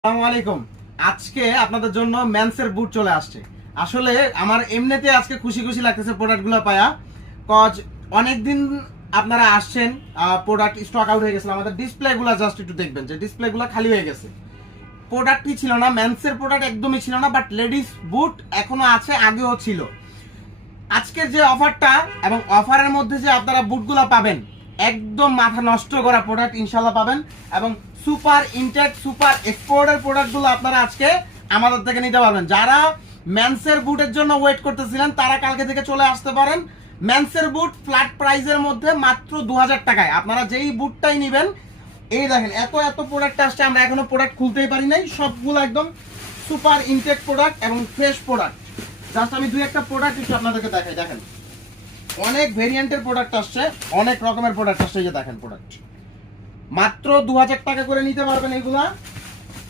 আসসালামু আলাইকুম। আজকে আপনাদের জন্য মেন্সের বুট চলে আসছে। আসলে আমার এমনিতে আজকে খুশি খুশি লাগতেছে প্রোডাক্টগুলো পায়া। কজ অনেকদিন আপনারা আসছেন, প্রোডাক্ট স্টক আউট হয়ে গেছিল। আমাদের ডিসপ্লেগুলো জাস্ট একটু দেখবেন যে ডিসপ্লেগুলো খালি হয়ে গেছে। প্রোডাক্টই ছিল না, মেন্সের প্রোডাক্ট একদমই ছিল না, বাট লেডিস বুট এখনো আছে, আগেও ছিল। আজকের যে অফারটা এবং অফারের মধ্যে যে আপনারা বুটগুলো পাবেন, একদম মাথা নষ্ট করা প্রোডাক্ট ইনশাল্লাহ পাবেন। এবং সুপার ইনটেক সুপার এক্সপোর্টের প্রোডাক্টগুলো আপনারা আজকে আমাদের থেকে নিতে পারবেন। যারা মেন্সের বুটের জন্য ওয়েট করতেছিলেন তারা কালকে থেকে চলে আসতে পারেন। মেন্সের বুট ফ্ল্যাট প্রাইসের মধ্যে মাত্র 2000 টাকায় আপনারা যেই বুটটাই নেবেন। এই দেখেন এত এত প্রোডাক্ট আসছে, আমরা এখনো প্রোডাক্ট খুলতেই পারি নাই। সবগুলো একদম সুপার ইনটেক প্রোডাক্ট এবং ফ্রেশ প্রোডাক্ট। জাস্ট আমি দুই একটা প্রোডাক্ট একটু আপনাদেরকে দেখাই। দেখেন অনেক ভেরিয়েন্টের প্রোডাক্ট আসছে, অনেক রকমের প্রোডাক্ট আসছে। এই যে দেখেন প্রোডাক্ট মাত্র 2000 টাকা করে নিতে পারবেন এগুলা।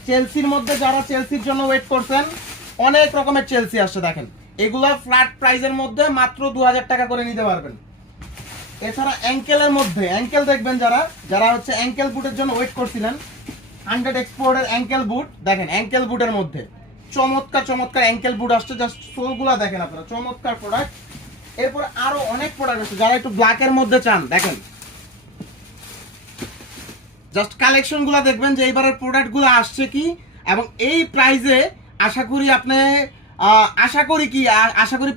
চেলসির মধ্যে যারা চেলসির জন্য ওয়েট করছেন, অনেক রকমের চেলসি আসছে। দেখেন এগুলা ফ্ল্যাট প্রাইসের মধ্যে মাত্র 2000 টাকা করে নিতে পারবেন। এছাড়া অ্যাঙ্কেলের মধ্যে অ্যাঙ্কেল দেখবেন, যারা যারা হচ্ছে অ্যাঙ্কেল বুটের জন্য ওয়েট করছিলেন, 100 এক্সপোর্টের অ্যাঙ্কেল বুট। দেখেন অ্যাঙ্কেল বুটের মধ্যে চমৎকার চমৎকার অ্যাঙ্কেল বুট আসছে। জাস্ট সোলগুলা দেখেন আপনারা, চমৎকার প্রোডাক্ট। এরপর আরো অনেক প্রোডাক্ট আছে। যারা একটু ব্ল্যাকের মধ্যে চান, দেখেন জাস্ট কালেকশন গুলা দেখবেন যে এইবারের প্রোডাক্ট গুলো আসছে কি, এবং এই প্রাইসে আশা করি আপনি আশা করি